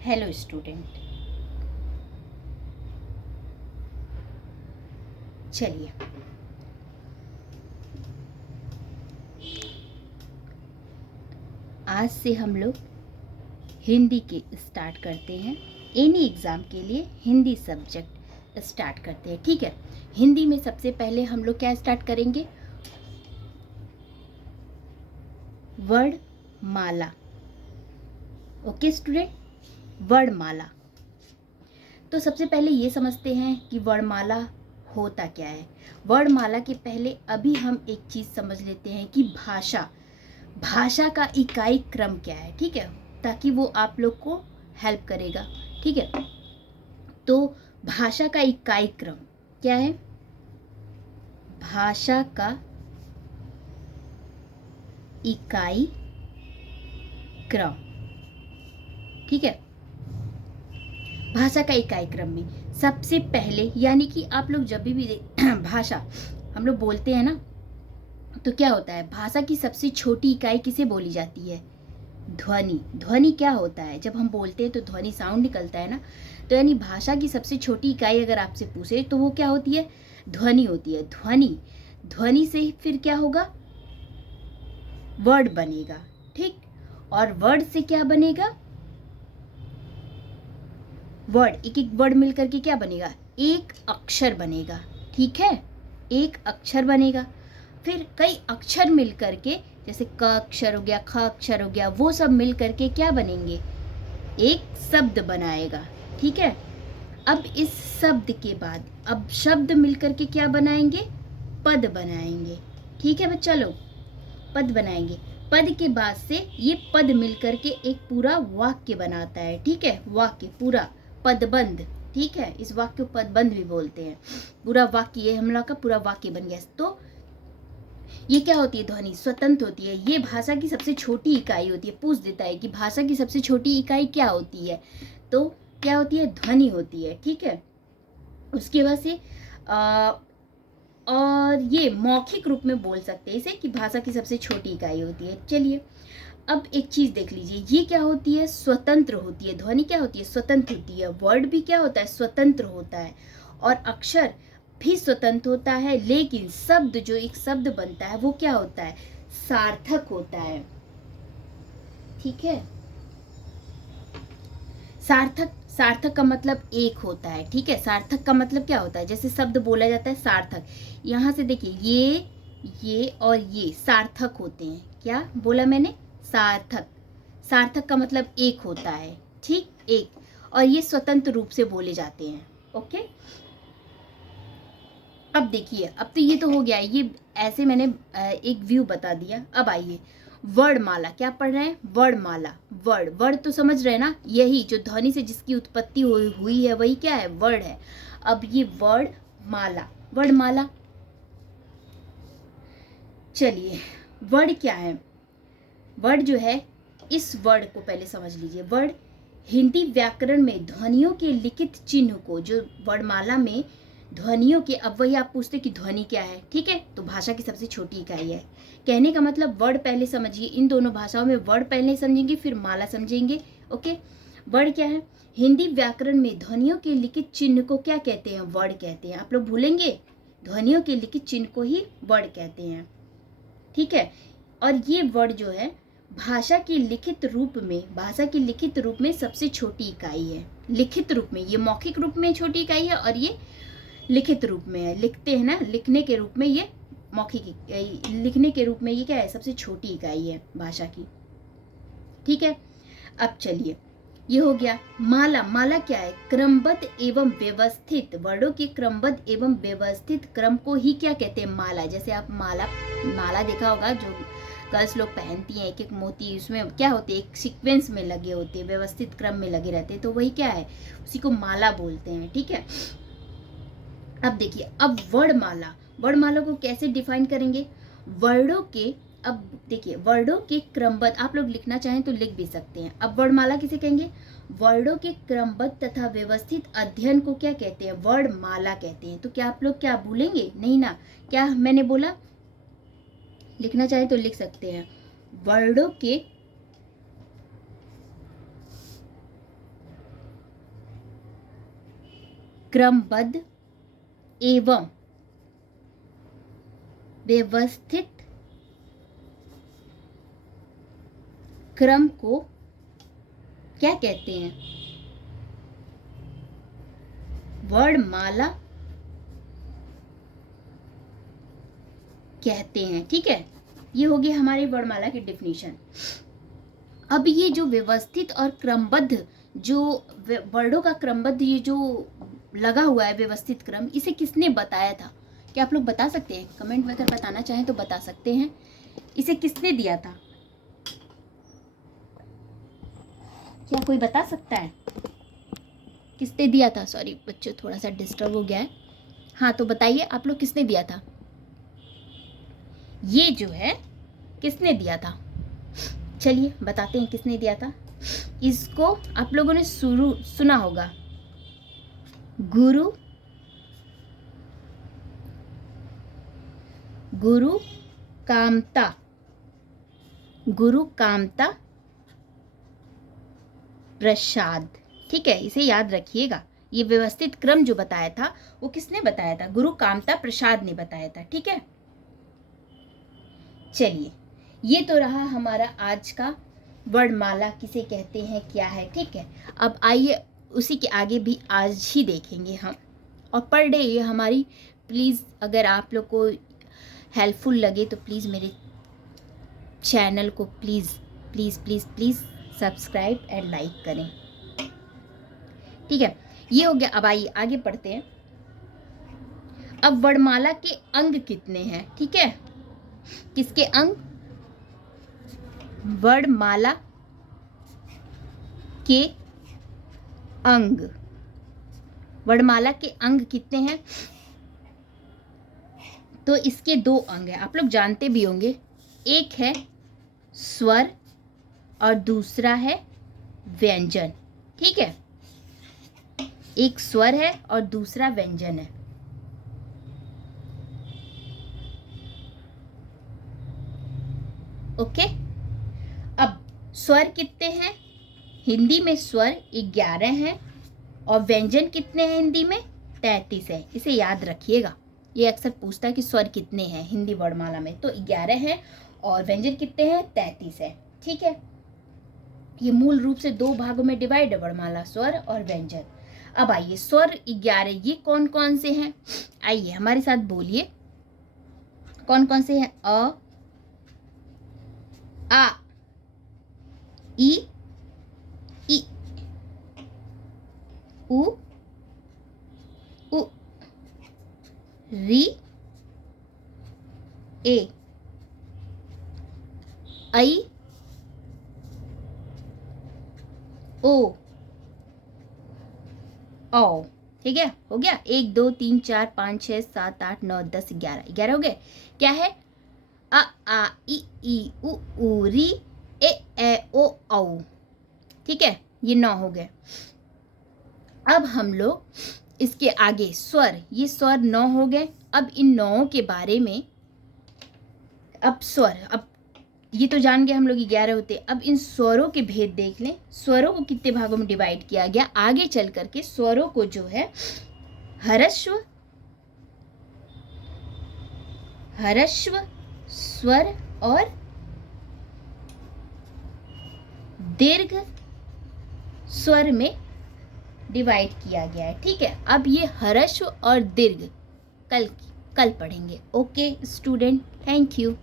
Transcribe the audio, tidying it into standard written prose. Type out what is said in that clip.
Hello student, चलिए आज से हम लोग हिंदी के स्टार्ट करते हैं। एनी एग्ज़ाम के लिए हिंदी सब्जेक्ट स्टार्ट करते हैं, ठीक है। हिंदी में सबसे पहले हम लोग क्या स्टार्ट करेंगे? वर्ड माला। ओके स्टूडेंट, वर्ड माला। तो सबसे पहले ये समझते हैं कि वर्णमाला होता क्या है। वर्णमाला के पहले अभी हम एक चीज़ समझ लेते हैं कि भाषा का इकाई क्रम क्या है, ठीक है, ताकि वो आप लोग को हेल्प करेगा, ठीक है। तो भाषा का इकाई क्रम क्या है? भाषा का इकाई क्रम, ठीक है। भाषा का इकाई क्रम में सबसे पहले, यानी कि आप लोग जब भी भाषा हम लोग बोलते हैं ना, तो क्या होता है? भाषा की सबसे छोटी इकाई किसे बोली जाती है? ध्वनि। ध्वनि क्या होता है? जब हम बोलते हैं तो ध्वनि साउंड निकलता है ना, तो यानी भाषा की सबसे छोटी इकाई अगर आपसे पूछे तो वो क्या होती है? ध्वनि होती है। ध्वनि, ध्वनि से फिर क्या होगा? वर्ड बनेगा, ठीक। और वर्ड से क्या बनेगा? वर्ड, एक एक वर्ड मिलकर के क्या बनेगा? एक अक्षर बनेगा, ठीक है। एक अक्षर बनेगा। फिर कई अक्षर मिल करके, जैसे क अक्षर हो गया, ख अक्षर हो गया, वो सब मिल करके क्या बनेंगे? एक शब्द बनाएगा, ठीक है। अब इस शब्द के बाद अब शब्द मिल करके क्या बनाएंगे? पद बनाएंगे, ठीक है बच्चा लोग, पद बनाएंगे। पद के बाद से ये पद मिल करके एक पूरा वाक्य बनाता है, ठीक है। वाक्य पूरा पदबंध, ठीक है। इस वाक्य को पदबंध भी बोलते हैं। पूरा वाक्य, ये हम लोग का पूरा वाक्य बन गया। तो ये क्या होती है? ध्वनि स्वतंत्र होती है। ये भाषा की सबसे छोटी इकाई होती है। पूछ देता है कि भाषा की सबसे छोटी इकाई क्या होती है, तो क्या होती है? ध्वनि होती है, ठीक है। उसके बाद से और ये मौखिक रूप में बोल सकते हैं इसे कि भाषा की सबसे छोटी इकाई होती है। चलिए अब एक चीज देख लीजिए, ये क्या होती है? स्वतंत्र होती है। ध्वनि क्या होती है? स्वतंत्र होती है। वर्ड भी क्या होता है? स्वतंत्र होता है। और अक्षर भी स्वतंत्र होता है। लेकिन शब्द, जो एक शब्द बनता है वो क्या होता है? सार्थक होता है, ठीक है। सार्थक, सार्थक का मतलब एक होता है, ठीक है। सार्थक का मतलब क्या होता है? जैसे शब्द बोला जाता है सार्थक, यहाँ से देखिए ये और ये सार्थक होते हैं। क्या बोला मैंने? सार्थक। सार्थक का मतलब एक होता है, ठीक, एक। और ये स्वतंत्र रूप से बोले जाते हैं, ओके। अब देखिए, अब तो ये तो हो गया, ये ऐसे मैंने एक व्यू बता दिया। अब आइए वर्णमाला, क्या पढ़ रहे हैं? वर्णमाला। वर्ड, वर्ड तो समझ रहे हैं ना, यही जो ध्वनि से जिसकी उत्पत्ति हुई है वही क्या है? वर्ड है। अब ये वर्ड माला, वर्णमाला। चलिए वर्ड क्या है? वर्ड जो है, इस वर्ड को पहले समझ लीजिए। वर्ड हिंदी व्याकरण में ध्वनियों के लिखित चिन्ह को, जो वर्णमाला में ध्वनियों के, अब वही आप पूछते कि ध्वनि क्या है, ठीक है, तो भाषा की सबसे छोटी इकाई है। कहने का मतलब वर्ड पहले समझिए। इन दोनों भाषाओं में वर्ड पहले समझेंगे फिर माला समझेंगे, ओके। वर्ड क्या है? हिंदी व्याकरण में ध्वनियों के लिखित चिन्ह को क्या कहते हैं? वर्ड कहते हैं। आप लोग भूलेंगे, ध्वनियों के लिखित चिन्ह को ही वर्ड कहते हैं, ठीक है। और ये वर्ड जो है भाषा के लिखित रूप में, भाषा के लिखित रूप में सबसे छोटी इकाई है। लिखित रूप में, ये मौखिक रूप में छोटी इकाई है और ये लिखित रूप में है। लिखते हैं ना, लिखने के रूप में ये मौखिक, लिखने के रूप में ये क्या है? सबसे छोटी इकाई है भाषा की, ठीक है। अब चलिए, ये हो गया माला। माला क्या है? क्रमबद्ध एवं व्यवस्थित, वर्णों के क्रमबद्ध एवं व्यवस्थित क्रम को ही क्या कहते हैं? माला। जैसे आप माला, माला देखा होगा जो गर्ल्स लोग पहनती हैं, एक एक मोती उसमें क्या होते हैं? एक सीक्वेंस में लगे होते हैं, व्यवस्थित क्रम में लगे रहते हैं, तो वही क्या है? उसी को माला बोलते हैं, ठीक है। अब देखिए, अब वर्णमाला, वर्णमाला को कैसे डिफाइन करेंगे? वर्णों के, अब देखिए वर्णों के क्रमबद्ध, आप लोग लिखना चाहें तो लिख भी सकते हैं। अब वर्णमाला किसे कहेंगे? वर्णों के क्रमबद्ध तथा व्यवस्थित अध्ययन को क्या कहते हैं? वर्णमाला कहते हैं। तो क्या आप लोग क्या भूलेंगे? नहीं ना। क्या मैंने बोला? लिखना चाहे तो लिख सकते हैं। वर्णों के क्रमबद्ध एवं व्यवस्थित क्रम को क्या कहते हैं? वर्णमाला कहते हैं। ठीक है, ये होगी हमारी वर्णमाला की डेफिनेशन। अब ये जो व्यवस्थित और क्रमबद्ध, जो वर्डों का क्रमबद्ध ये जो लगा हुआ है व्यवस्थित क्रम, इसे किसने बताया था? क्या आप लोग बता सकते हैं? कमेंट में अगर बताना चाहें तो बता सकते हैं। इसे किसने दिया था? क्या कोई बता सकता है किसने दिया था? सॉरी बच्चों, थोड़ा सा डिस्टर्ब हो गया है। हाँ तो बताइए आप लोग, किसने दिया था? ये जो है किसने दिया था? चलिए बताते हैं किसने दिया था। इसको आप लोगों ने सुना होगा, गुरु कामता प्रसाद। ठीक है, इसे याद रखिएगा। ये व्यवस्थित क्रम जो बताया था वो किसने बताया था? गुरु कामता प्रसाद ने बताया था। ठीक है, चलिए ये तो रहा हमारा आज का वर्णमाला किसे कहते हैं, क्या है। ठीक है, अब आइए उसी के आगे भी आज ही देखेंगे हम। और पर डे ये हमारी, प्लीज़ अगर आप लोग को हेल्पफुल लगे तो प्लीज़ मेरे चैनल को please please please please subscribe and like करें। ठीक है, ये हो गया। अब आइए आगे पढ़ते हैं। अब वर्णमाला के अंग कितने हैं? ठीक है, किसके अंग? वर्णमाला के अंग। वर्णमाला के अंग कितने हैं? तो इसके दो अंग हैं, आप लोग जानते भी होंगे। एक है स्वर और दूसरा है व्यंजन। ठीक है, एक स्वर है और दूसरा व्यंजन है। ओके, अब स्वर कितने हैं? हिंदी में स्वर 11 हैं और व्यंजन कितने हैं? हिंदी में 33 है। इसे याद रखिएगा, ये अक्सर पूछता है कि स्वर कितने हैं हिंदी वर्णमाला में। तो 11 हैं और व्यंजन कितने हैं? 33 है। ठीक है, ये मूल रूप से दो भागों में डिवाइड है वर्णमाला, स्वर और व्यंजन। अब आइए, स्वर 11 ये कौन कौन से हैं? आइए हमारे साथ बोलिए, कौन कौन से हैं? अ, आ, ई, उ, री, ए, आई, ओ, औ। ठीक है, हो गया। 1 2 3 4 5 6 7 8 9 10 11 हो गए। क्या है? अ, आ, ई, उ, री, ए, ओ, औ। ठीक है, ये 9 हो गए। अब हम लोग इसके आगे स्वर, ये स्वर 9 हो गए। अब इन 9 के बारे में, अब स्वर, अब ये तो जान गए हम लोग 11 होते। अब इन स्वरों के भेद देख लें। स्वरों को कितने भागों में डिवाइड किया गया? आगे चल करके स्वरों को जो है ह्रस्व स्वर और दीर्घ स्वर में डिवाइड किया गया है। ठीक है, अब ये ह्रस्व और दीर्घ कल पढ़ेंगे। Okay student, thank you.